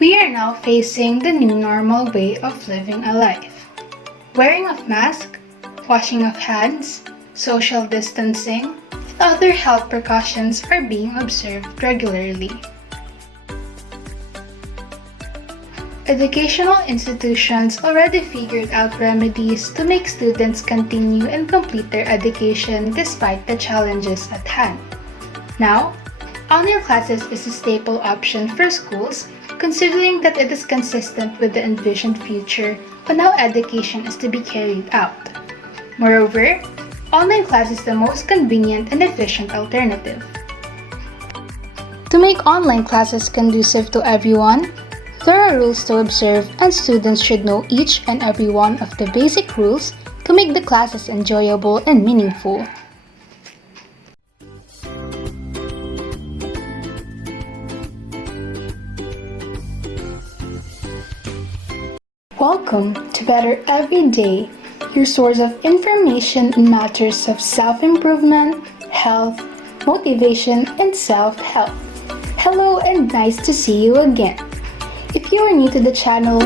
We are now facing the new normal way of living a life. Wearing of mask, washing of hands, social distancing, and other health precautions are being observed regularly. Educational institutions already figured out remedies to make students continue and complete their education despite the challenges at hand. Now, online classes is a staple option for schools, considering that it is consistent with the envisioned future on how education is to be carried out. Moreover, online class is the most convenient and efficient alternative. To make online classes conducive to everyone, there are rules to observe, and students should know each and every one of the basic rules to make the classes enjoyable and meaningful. Welcome to Better Every Day, your source of information in matters of self-improvement, health, motivation, and self-help. Hello and nice to see you again. If you are new to the channel,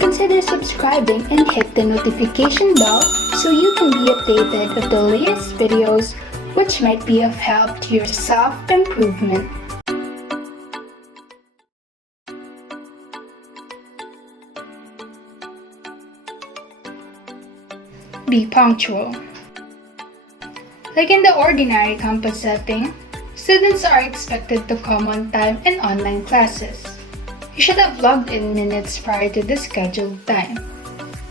consider subscribing and hit the notification bell so you can be updated of the latest videos which might be of help to your self-improvement. Be punctual. Like in the ordinary campus setting, students are expected to come on time in online classes. You should have logged in minutes prior to the scheduled time.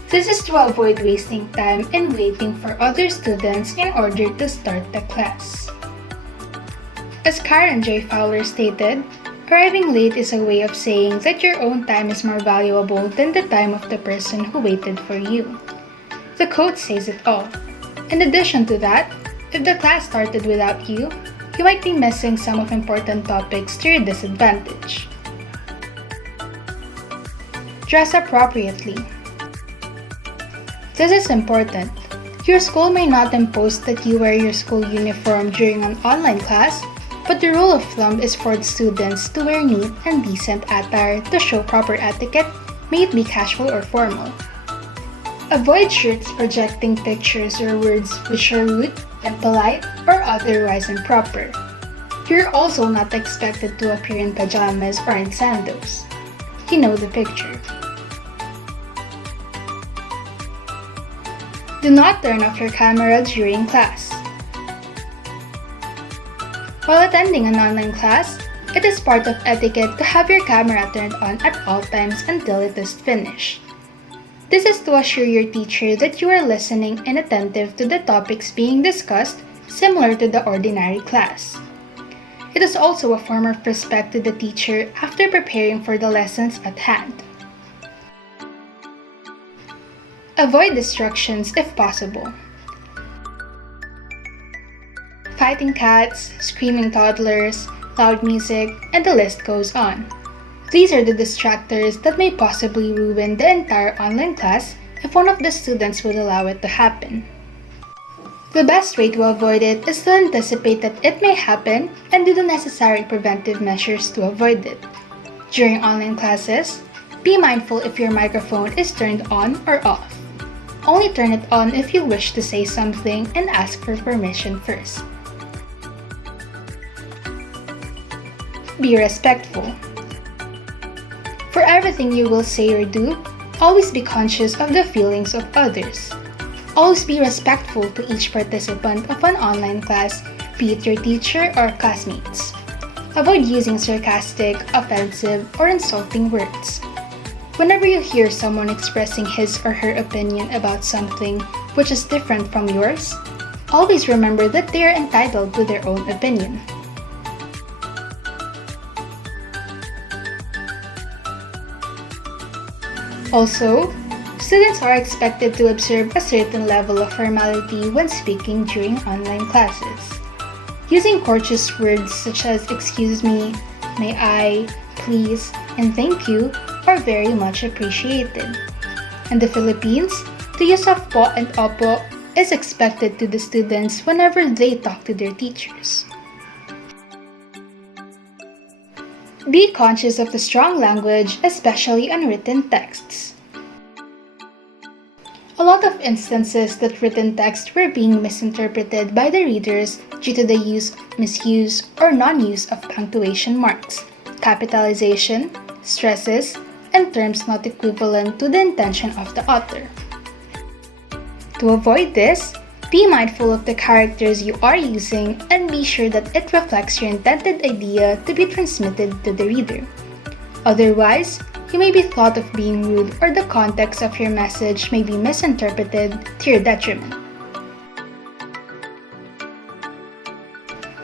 This is to avoid wasting time and waiting for other students in order to start the class. As Karen J. Fowler stated, arriving late is a way of saying that your own time is more valuable than the time of the person who waited for you. The quote says it all. In addition to that, if the class started without you, you might be missing some of important topics to your disadvantage. Dress appropriately. This is important. Your school may not impose that you wear your school uniform during an online class, but the rule of thumb is for the students to wear neat and decent attire to show proper etiquette, may it be casual or formal. Avoid shirts projecting pictures or words which are rude, impolite, or otherwise improper. You're also not expected to appear in pajamas or in sandals. You know the picture. Do not turn off your camera during class. While attending an online class, it is part of etiquette to have your camera turned on at all times until it is finished. This is to assure your teacher that you are listening and attentive to the topics being discussed, similar to the ordinary class. It is also a form of respect to the teacher after preparing for the lessons at hand. Avoid distractions if possible. Fighting cats, screaming toddlers, loud music, and the list goes on. These are the distractors that may possibly ruin the entire online class if one of the students would allow it to happen. The best way to avoid it is to anticipate that it may happen and do the necessary preventive measures to avoid it. During online classes, be mindful if your microphone is turned on or off. Only turn it on if you wish to say something and ask for permission first. Be respectful. For everything you will say or do, always be conscious of the feelings of others. Always be respectful to each participant of an online class, be it your teacher or classmates. Avoid using sarcastic, offensive, or insulting words. Whenever you hear someone expressing his or her opinion about something which is different from yours, always remember that they are entitled to their own opinion. Also, students are expected to observe a certain level of formality when speaking during online classes. Using courteous words such as excuse me, may I, please, and thank you are very much appreciated. In the Philippines, the use of po and opo is expected to the students whenever they talk to their teachers. Be conscious of the strong language, especially on written texts. A lot of instances that written texts were being misinterpreted by the readers due to the use, misuse, or non-use of punctuation marks, capitalization, stresses, and terms not equivalent to the intention of the author. To avoid this, be mindful of the characters you are using and be sure that it reflects your intended idea to be transmitted to the reader. Otherwise, you may be thought of being rude or the context of your message may be misinterpreted to your detriment.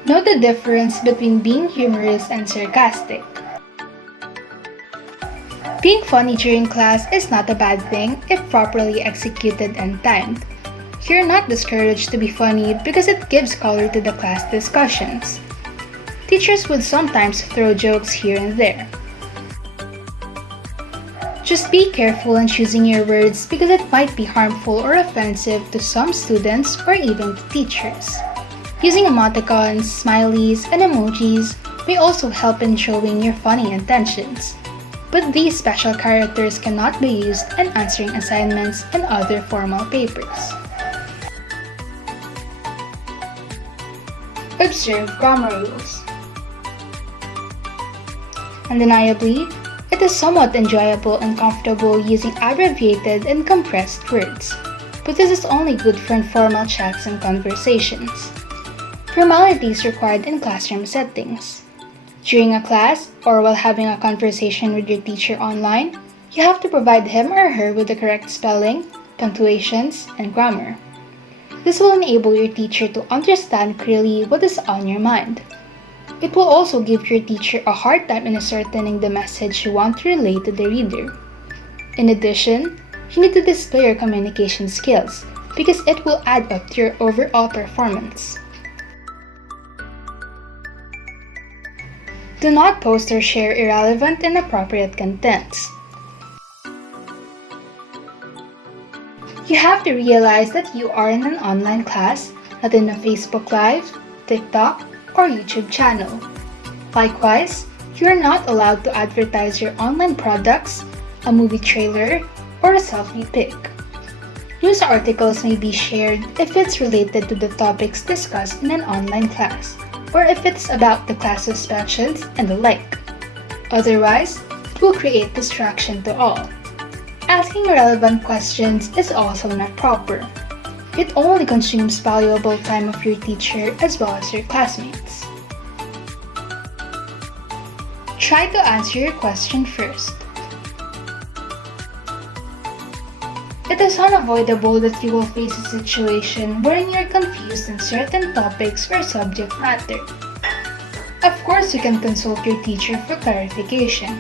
Know the difference between being humorous and sarcastic. Being funny during class is not a bad thing if properly executed and timed. You're not discouraged to be funny because it gives color to the class discussions. Teachers would sometimes throw jokes here and there. Just be careful in choosing your words because it might be harmful or offensive to some students or even to teachers. Using emoticons, smileys, and emojis may also help in showing your funny intentions. But these special characters cannot be used in answering assignments and other formal papers. Observe grammar rules. Undeniably, it is somewhat enjoyable and comfortable using abbreviated and compressed words, but this is only good for informal chats and conversations. Formalities required in classroom settings. During a class or while having a conversation with your teacher online, you have to provide him or her with the correct spelling, punctuations, and grammar. This will enable your teacher to understand clearly what is on your mind. It will also give your teacher a hard time in ascertaining the message you want to relay to the reader. In addition, you need to display your communication skills because it will add up to your overall performance. Do not post or share irrelevant and inappropriate contents. You have to realize that you are in an online class, not in a Facebook Live, TikTok, or YouTube channel. Likewise, you are not allowed to advertise your online products, a movie trailer, or a selfie pic. News articles may be shared if it's related to the topics discussed in an online class, or if it's about the class suspensions and the like. Otherwise, it will create distraction to all. Asking relevant questions is also not proper. It only consumes valuable time of your teacher as well as your classmates. Try to answer your question first. It is unavoidable that you will face a situation wherein you're confused in certain topics or subject matter. Of course, you can consult your teacher for clarification.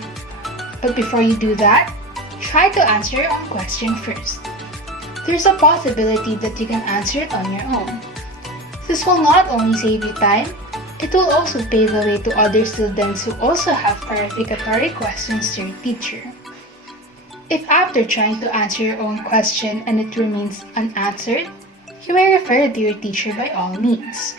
But before you do that, try to answer your own question first. There's a possibility that you can answer it on your own. This will not only save you time, it will also pave the way to other students who also have clarificatory questions to your teacher. If after trying to answer your own question and it remains unanswered, you may refer it to your teacher by all means.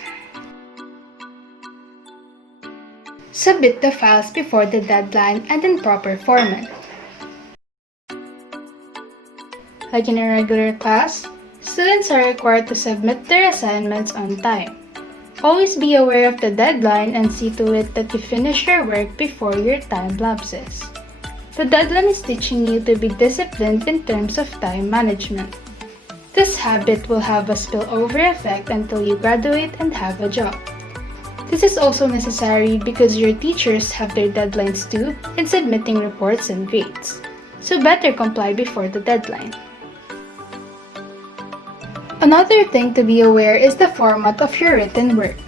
Submit the files before the deadline and in proper format. Like in a regular class, students are required to submit their assignments on time. Always be aware of the deadline and see to it that you finish your work before your time lapses. The deadline is teaching you to be disciplined in terms of time management. This habit will have a spillover effect until you graduate and have a job. This is also necessary because your teachers have their deadlines too in submitting reports and grades, so better comply before the deadline. Another thing to be aware is the format of your written work.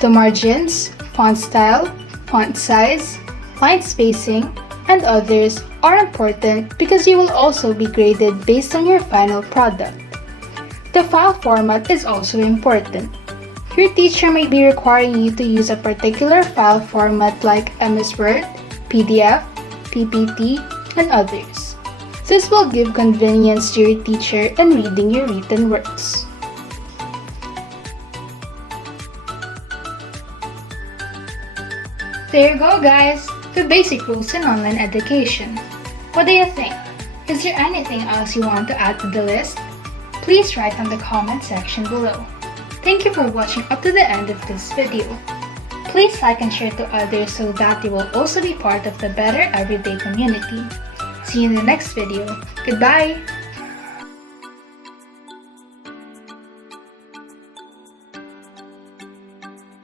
The margins, font style, font size, line spacing, and others are important because you will also be graded based on your final product. The file format is also important. Your teacher may be requiring you to use a particular file format like MS Word, PDF, PPT, and others. This will give convenience to your teacher in reading your written works. There you go, guys! the basic rules in online education. What do you think? Is there anything else you want to add to the list? Please write on the comment section below. Thank you for watching up to the end of this video. Please like and share to others so that you will also be part of the Better Everyday community. See you in the next video. Goodbye!